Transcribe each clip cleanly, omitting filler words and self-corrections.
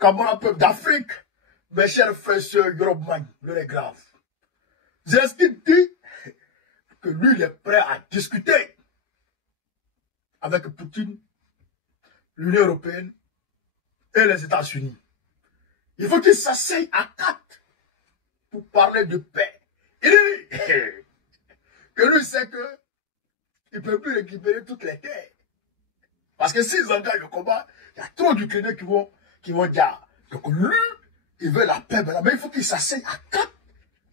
Cameroun, peuple d'Afrique, mes chers frères, sœurs, Yorobman, l'heure est grave. Zelensky dit que lui, il est prêt à discuter avec Poutine, l'Union européenne et les États-Unis. Il faut qu'ils s'asseyent à 4 pour parler de paix. Il dit que lui sait que il ne peut plus récupérer toutes les terres. Parce que s'ils engagent le combat, il y a trop d'Ukrainiens qui vont dire. Donc lui, il veut la paix, mais il faut qu'il s'asseye à 4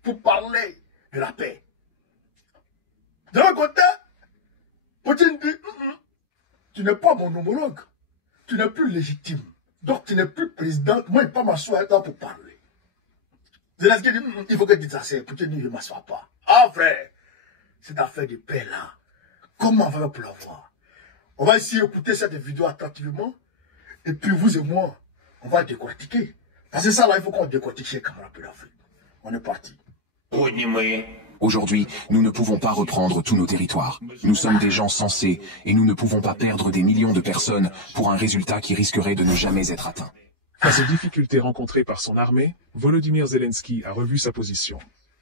pour parler de la paix. De l'autre côté, Poutine dit, tu n'es pas mon homologue, tu n'es plus légitime, donc tu n'es plus président, moi je ne peux pas m'asseoir avec toi pour parler. Zelensky dit, il faut que tu t'asseyes. Poutine dit, je ne m'assois pas. Ah frère, cette affaire de paix là, comment on va faire pour l'avoir? On va essayer d'écouter cette vidéo attentivement, et puis vous et moi, on va décortiquer. Parce que ça là, il faut qu'on décortique chez Cameroun de l'Afrique. On est parti. Aujourd'hui, nous ne pouvons pas reprendre tous nos territoires. Nous sommes des gens sensés et nous ne pouvons pas perdre des millions de personnes pour un résultat qui risquerait de ne jamais être atteint. Face aux difficultés rencontrées par son armée, Volodymyr Zelensky a revu sa position.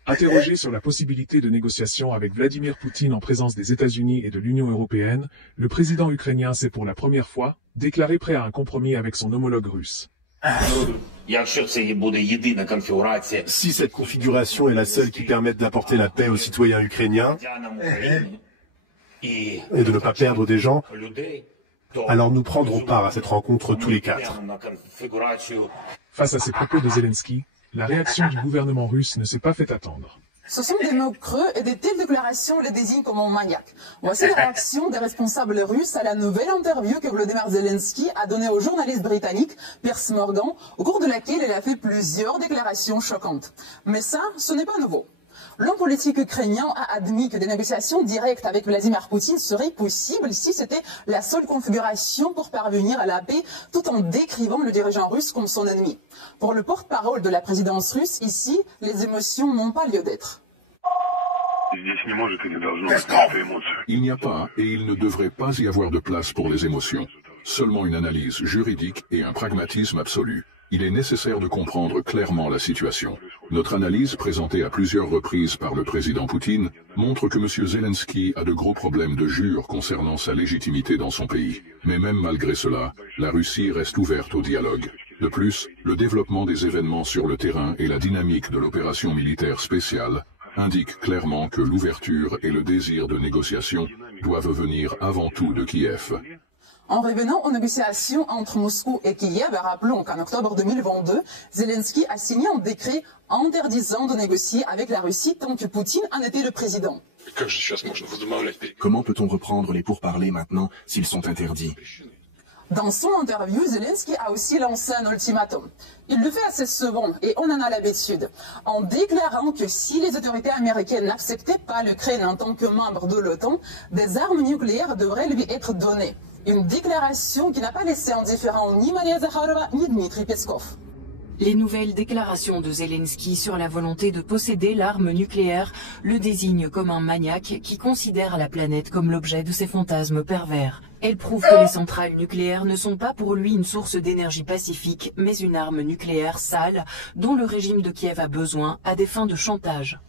Interrogé sur la possibilité de négociation avec Vladimir Poutine en présence des États-Unis et de l'Union européenne, le président ukrainien s'est pour la première fois déclaré prêt à un compromis avec son homologue russe. Si cette configuration est la seule qui permette d'apporter la paix aux citoyens ukrainiens et de ne pas perdre des gens, alors nous prendrons part à cette rencontre tous les 4. Face à ces propos de Zelensky, la réaction du gouvernement russe ne s'est pas fait attendre. Ce sont des mots creux et de telles déclarations les désignent comme un maniaque. Voici la réaction des responsables russes à la nouvelle interview que Volodymyr Zelensky a donnée au journaliste britannique Piers Morgan, au cours de laquelle il a fait plusieurs déclarations choquantes. Mais ça, ce n'est pas nouveau. L'homme politique ukrainien a admis que des négociations directes avec Vladimir Poutine seraient possibles si c'était la seule configuration pour parvenir à la paix, tout en décrivant le dirigeant russe comme son ennemi. Pour le porte-parole de la présidence russe, ici, les émotions n'ont pas lieu d'être. Il n'y a pas et il ne devrait pas y avoir de place pour les émotions. Seulement une analyse juridique et un pragmatisme absolu. Il est nécessaire de comprendre clairement la situation. Notre analyse, présentée à plusieurs reprises par le président Poutine, montre que M. Zelensky a de gros problèmes de jure concernant sa légitimité dans son pays. Mais même malgré cela, la Russie reste ouverte au dialogue. De plus, le développement des événements sur le terrain et la dynamique de l'opération militaire spéciale indiquent clairement que l'ouverture et le désir de négociation doivent venir avant tout de Kiev. En revenant aux négociations entre Moscou et Kiev, rappelons qu'en octobre 2022, Zelensky a signé un décret interdisant de négocier avec la Russie tant que Poutine en était le président. Comment peut-on reprendre les pourparlers maintenant s'ils sont interdits? Dans son interview, Zelensky a aussi lancé un ultimatum. Il le fait assez souvent et on en a l'habitude, en déclarant que si les autorités américaines n'acceptaient pas l'Ukraine en tant que membre de l'OTAN, des armes nucléaires devraient lui être données. Une déclaration qui n'a pas laissé indifférent ni Maria Zakharova ni Dmitry Peskov. Les nouvelles déclarations de Zelensky sur la volonté de posséder l'arme nucléaire le désignent comme un maniaque qui considère la planète comme l'objet de ses fantasmes pervers. Elles prouvent que les centrales nucléaires ne sont pas pour lui une source d'énergie pacifique, mais une arme nucléaire sale dont le régime de Kiev a besoin à des fins de chantage.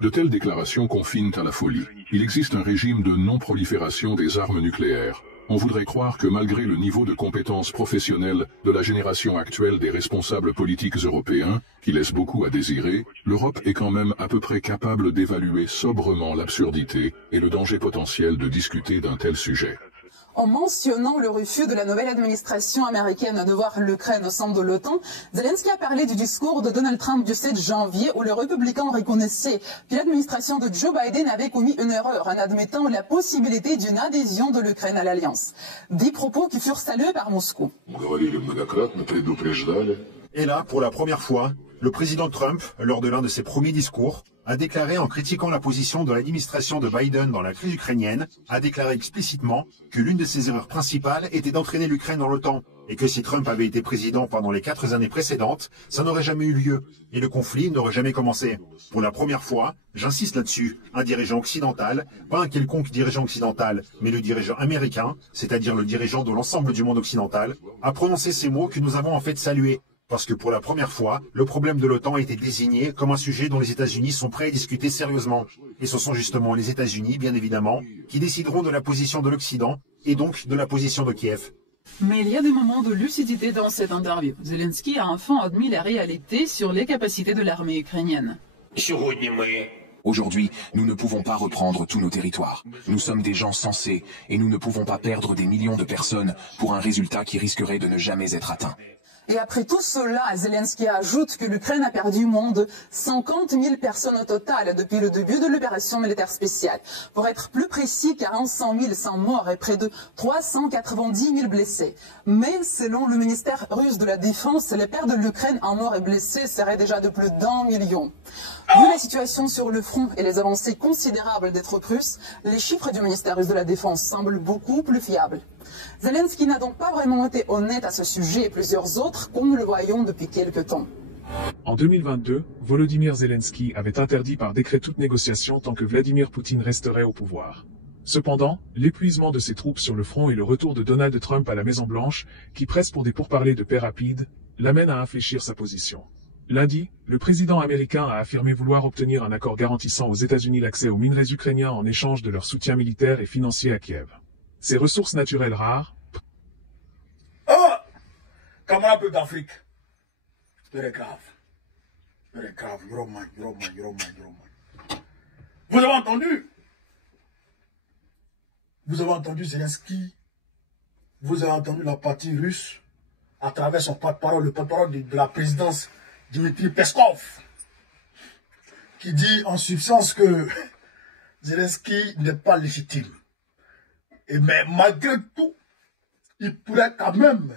De telles déclarations confinent à la folie. Il existe un régime de non-prolifération des armes nucléaires. On voudrait croire que malgré le niveau de compétences professionnelles de la génération actuelle des responsables politiques européens, qui laisse beaucoup à désirer, l'Europe est quand même à peu près capable d'évaluer sobrement l'absurdité et le danger potentiel de discuter d'un tel sujet. En mentionnant le refus de la nouvelle administration américaine de voir l'Ukraine au sein de l'OTAN, Zelensky a parlé du discours de Donald Trump du 7 janvier où le républicain reconnaissait que l'administration de Joe Biden avait commis une erreur en admettant la possibilité d'une adhésion de l'Ukraine à l'Alliance. Des propos qui furent salués par Moscou. Et là, pour la première fois, le président Trump, lors de l'un de ses premiers discours, a déclaré en critiquant la position de l'administration de Biden dans la crise ukrainienne, a déclaré explicitement que l'une de ses erreurs principales était d'entraîner l'Ukraine dans l'OTAN, et que si Trump avait été président pendant les 4 années précédentes, ça n'aurait jamais eu lieu, et le conflit n'aurait jamais commencé. Pour la première fois, j'insiste là-dessus, un dirigeant occidental, pas un quelconque dirigeant occidental, mais le dirigeant américain, c'est-à-dire le dirigeant de l'ensemble du monde occidental, a prononcé ces mots que nous avons en fait salués. Parce que pour la première fois, le problème de l'OTAN a été désigné comme un sujet dont les États-Unis sont prêts à discuter sérieusement. Et ce sont justement les États-Unis, bien évidemment, qui décideront de la position de l'Occident, et donc de la position de Kiev. Mais il y a des moments de lucidité dans cette interview. Zelensky a enfin admis la réalité sur les capacités de l'armée ukrainienne. Aujourd'hui, nous ne pouvons pas reprendre tous nos territoires. Nous sommes des gens sensés et nous ne pouvons pas perdre des millions de personnes pour un résultat qui risquerait de ne jamais être atteint. Et après tout cela, Zelensky ajoute que l'Ukraine a perdu moins de 50 000 personnes au total depuis le début de l'opération militaire spéciale. Pour être plus précis, 45 100 morts et près de 390 000 blessés. Mais selon le ministère russe de la Défense, les pertes de l'Ukraine en morts et blessés seraient déjà de plus d'1 million. Vu la situation sur le front et les avancées considérables des troupes russes, les chiffres du ministère russe de la Défense semblent beaucoup plus fiables. Zelensky n'a donc pas vraiment été honnête à ce sujet et plusieurs autres, comme nous le voyons depuis quelques temps. En 2022, Volodymyr Zelensky avait interdit par décret toute négociation tant que Vladimir Poutine resterait au pouvoir. Cependant, l'épuisement de ses troupes sur le front et le retour de Donald Trump à la Maison-Blanche, qui presse pour des pourparlers de paix rapides, l'amène à infléchir sa position. Lundi, le président américain a affirmé vouloir obtenir un accord garantissant aux États-Unis l'accès aux minerais ukrainiens en échange de leur soutien militaire et financier à Kiev. Ces ressources naturelles rares... Oh, camarade peu d'Afrique. C'est grave. C'est grave. Vous avez entendu? Vous avez entendu Zelensky? Vous avez entendu la partie russe à travers son porte-parole, le porte-parole de la présidence, Dmitry Peskov, qui dit en substance que Zelensky n'est pas légitime. Mais malgré tout, il pourrait quand même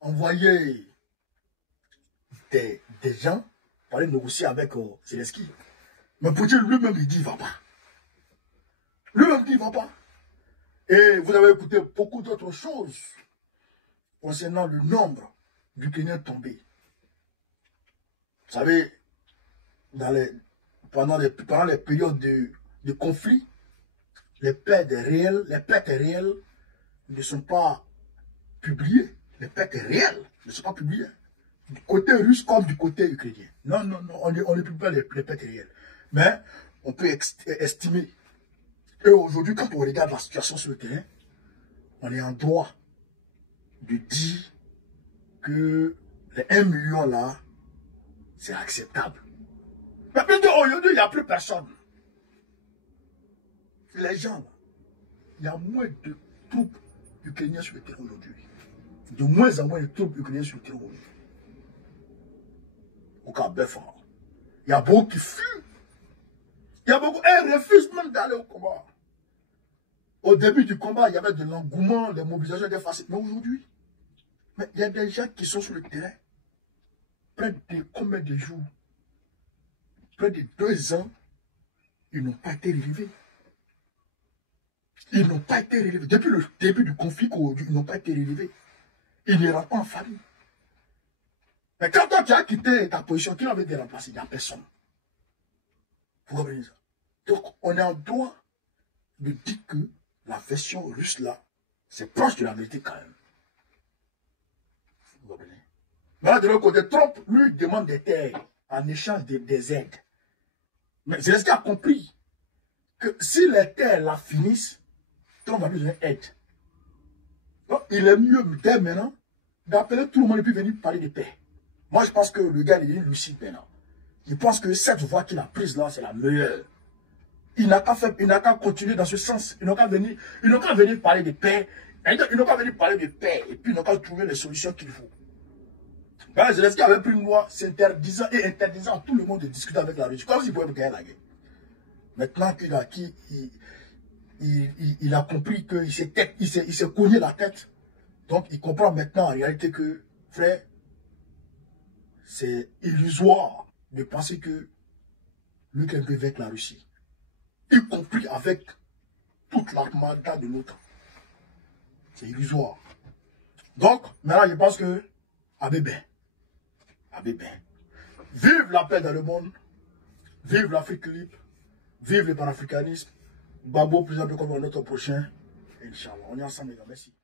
envoyer des gens pour aller négocier avec Zelensky. Mais Poutine lui-même, il dit il ne va pas. Lui-même dit il ne va pas. Et vous avez écouté beaucoup d'autres choses concernant le nombre d'Ukrainiens tombés. Vous savez, pendant les périodes de conflit, les pertes réelles ne sont pas publiées. Les pertes réelles ne sont pas publiées. Du côté russe comme du côté ukrainien. Non, on ne publie pas les pertes réelles. Mais on peut estimer. Et aujourd'hui, quand on regarde la situation sur le terrain, on est en droit de dire que les 1 million là, c'est acceptable. Mais aujourd'hui, il n'y a plus personne. Les gens, là, il y a moins de troupes ukrainiennes sur le terrain aujourd'hui. De moins en moins de troupes ukrainiennes sur le terrain aujourd'hui. Au Cap-Bœuf, il y a beaucoup qui fuient. Il y a beaucoup, ils refusent même d'aller au combat. Au début du combat, il y avait de l'engouement, des mobilisations, des facettes. Mais aujourd'hui, il y a des gens qui sont sur le terrain. Près de combien de jours? Près de 2 ans, ils n'ont pas été relevés. Ils n'ont pas été relevés. Depuis le début du conflit, ils n'ont pas été relevés. Ils ne rentrent pas en famille. Mais quand toi tu as quitté ta position, qui avait été remplacé? Il n'y a personne. Vous comprenez ça? Donc, on est en droit de dire que la version russe là, c'est proche de la vérité quand même. Vous comprenez? Mais de l'autre côté, Trump lui demande des terres en échange des aides. Mais Zelensky a compris que si les terres la finissent, Trump va lui donner aide. Donc, il est mieux dès maintenant d'appeler tout le monde et puis venir parler de paix. Moi, je pense que le gars, il est lucide maintenant. Je pense que cette voie qu'il a prise là, c'est la meilleure. Il n'a qu'à continuer dans ce sens. Il n'a qu'à venir parler de paix. Il n'a qu'à venir parler de paix. Et puis, il n'a qu'à trouver les solutions qu'il faut. Zelensky avait pris une loi s'interdisant et interdisant à tout le monde de discuter avec la Russie. Comme s'il pouvait gagner la guerre. Maintenant qu'il a compris qu'il s'est cogné la tête. Donc, il comprend maintenant en réalité que, frère, c'est illusoire de penser que l'Ukraine peut vaincre la Russie, y compris avec toute l'armada de l'OTAN. C'est illusoire. Donc, maintenant, je pense que Abébé, vive la paix dans le monde, vive l'Afrique libre, vive le panafricanisme, Babo, plus un peu comme notre prochain, Inch'Allah. On est ensemble, les gars. Merci.